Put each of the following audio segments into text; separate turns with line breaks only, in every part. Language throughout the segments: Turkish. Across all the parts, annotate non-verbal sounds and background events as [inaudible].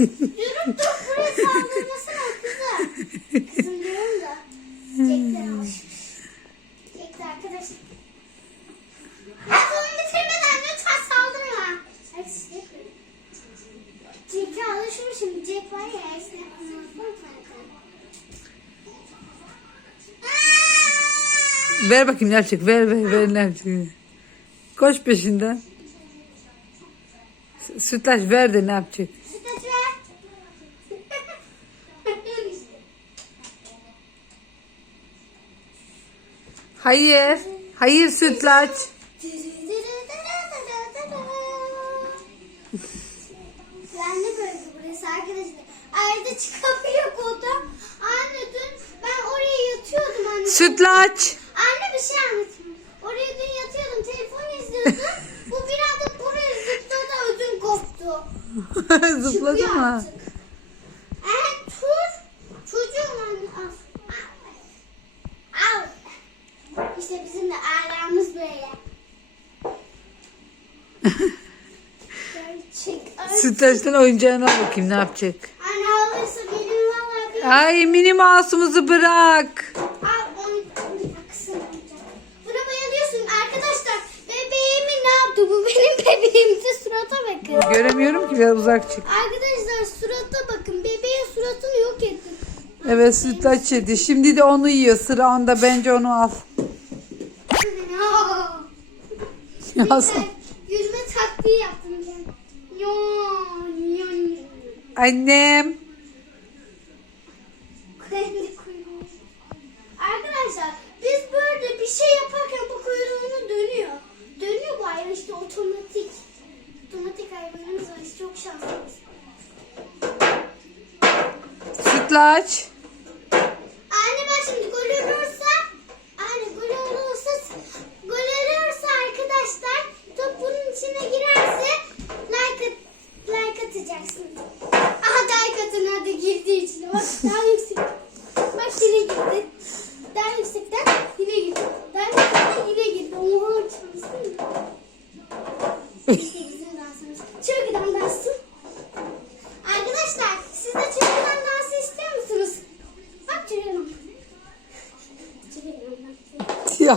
Yürüp dur buraya saldırmasana kızım. Kızım diyorum da. Jack'ten alışmış. Jack'te arkadaş. Ya kolumu bitirmeden lütfen saldırma. Jack'e alışmışım. Jack var ya işte.
Ver bakayım ne yapacak. Ver ver ver ne yapacak. Koş peşinden. Sütlaç ver de ne yapacak. Hayır. Hayır sütlaç.
Ben de böyle burası arkadaşlar. Ayrıca çıkabiliyor koltuğa. Anne dün ben oraya yatıyordum anne.
Sütlaç.
Anne bir şey anlatayım. Oraya dün yatıyordum. Telefon izliyordum. [laughs] Bu bir anda buraya zıpladı ödüm koptu.
Zıpladı
Çıkıyor
mı?
artık. Evet tur. Çocuğum anne. Al. Al. Al. İşte bizim de ailemiz böyle. Gerçek. Ay.
Sütlaçtan oyuncağına bakayım ne yapacak.
Anne alırsa benim valla bir...
Ay mini masumuzu bırak.
Al onu kısa Buna bayılıyorsun arkadaşlar. Bebeğimi ne yaptı? Bu benim bebeğimdi. Surata bakın.
Göremiyorum ki biraz uzak çık.
Arkadaşlar surata bakın. Bebeğin suratını yok ettim.
Evet sütlaç yedi. Şimdi de onu yiyor. Sıra onda bence onu al. [laughs]
Yüzme taktiği yaptım
Annem.
Arkadaşlar biz böyle bir şey yaparken bu kuyruğunu dönüyor. Dönüyor bu hayvan işte otomatik. Otomatik hayvanımız var. Biz çok şanslıyız.
Sütlaç.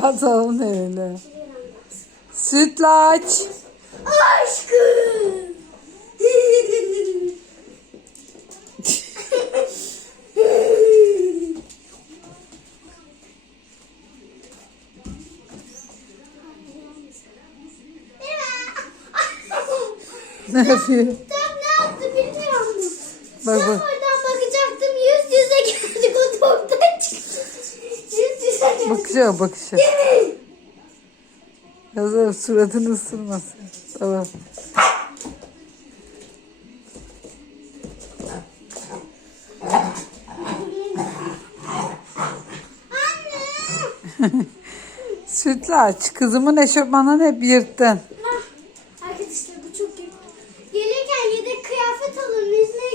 Dansı.
Ya sağ ne öyle. Sütlaç.
Aşkım.
Ne yapıyor?
Tam ne yaptı bilmiyor musun?
Bak, bak. Bakacak.
Değil mi?
Yazar suratını ısırmasın. Tamam. [laughs]
Anne.
Sütlaç. Kızımın eşofmanını hep yırttın.
Arkadaşlar bu çok iyi. Gelirken yedek kıyafet alın. İzmir'e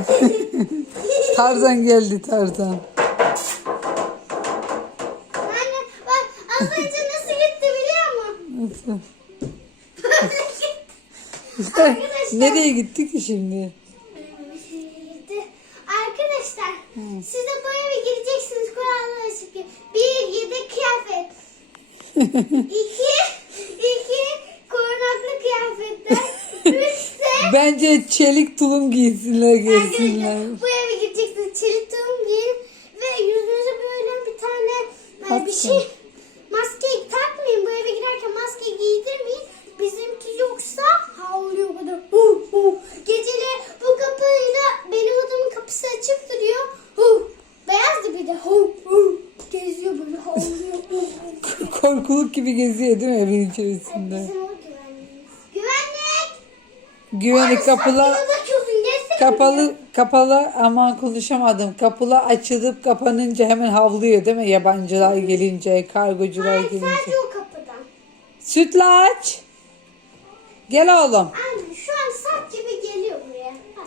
[laughs]
Tarzan geldi Tarzan.
Anne bak az önce nasıl gitti biliyor musun? [laughs]
Nasıl?
Arkadaşlar.
Nereye gitti ki şimdi?
Arkadaşlar siz de bu eve gireceksiniz kurallar açık. Bir yedek kıyafet. [laughs] iki, iki korunaklı kıyafetler. Üç
Bence çelik tulum giysinler gelsinler.
Arkadaşlar bu eve gideceksiniz. Çelik tulum giyin ve yüzünüze böyle bir tane e, bir
Maske.
şey maske takmayın. Bu eve girerken maske giydirmeyin. Bizimki yoksa havlıyor böyle. Hu hu. Geceleri bu kapıyla benim odamın kapısı açık duruyor. Hu. Beyazdı bir de. Hu hu. Geziyor böyle havlıyor. [laughs]
Korkuluk gibi geziyor değil mi evin içerisinde?
Bizim bakıyorsun? Gelsene
Kapalı kapalı aman konuşamadım. Kapalı açılıp kapanınca hemen havlıyor değil mi? Yabancılar gelince, kargocular
Hayır
gelince.
sadece o kapıdan.
Sütlaç. Gel oğlum.
Anne şu an sap gibi geliyor buraya. Bak.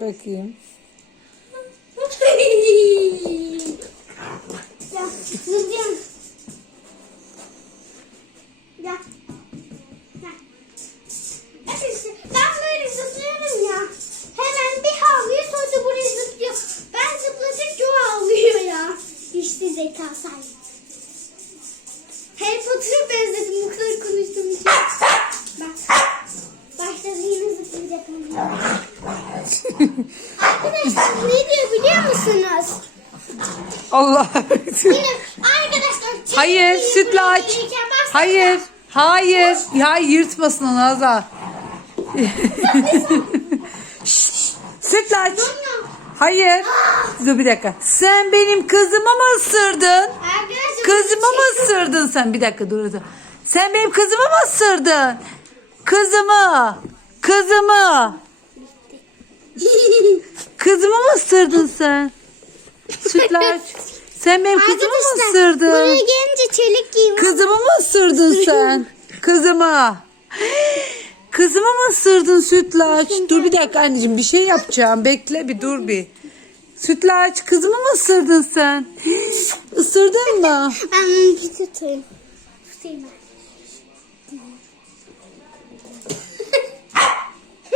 Bakayım. [laughs]
ya zeka sahibi. Harry Potter'a benzedim bu kadar konuştuğum için. Bak. Başladı yine zıplayacak. Arkadaşlar ne diyor biliyor musunuz?
Allah.
Yine arkadaşlar çelik [laughs]
Hayır,
giyin,
sütlaç. Hayır. Hayır. Ya yırtmasın onu Azar. [laughs] Şşş, Sütlaç. Hayır. Dur bir dakika. Sen benim kızımı mı ısırdın?
Arkadaşlar
Kızımı mı ısırdın sen? Bir dakika dur dur. Sen benim kızımı mı ısırdın? Kızımı. Kızımı. [laughs] Kızımı mı ısırdın sen? Sütlaç. Sen benim kızımı mı
Arkadaşlar
ısırdın?
buraya gelince çelik giyin.
Kızımı mı ısırdın sen? [laughs] Kızımı. Kızımı mı ısırdın Sütlaç? Dur bir dakika anneciğim bir şey yapacağım. Bekle bir dur bir. Sütlaç kızımı mı ısırdın sen? [laughs] Isırdın mı?
Ben bir tutayım. Tutayım ben.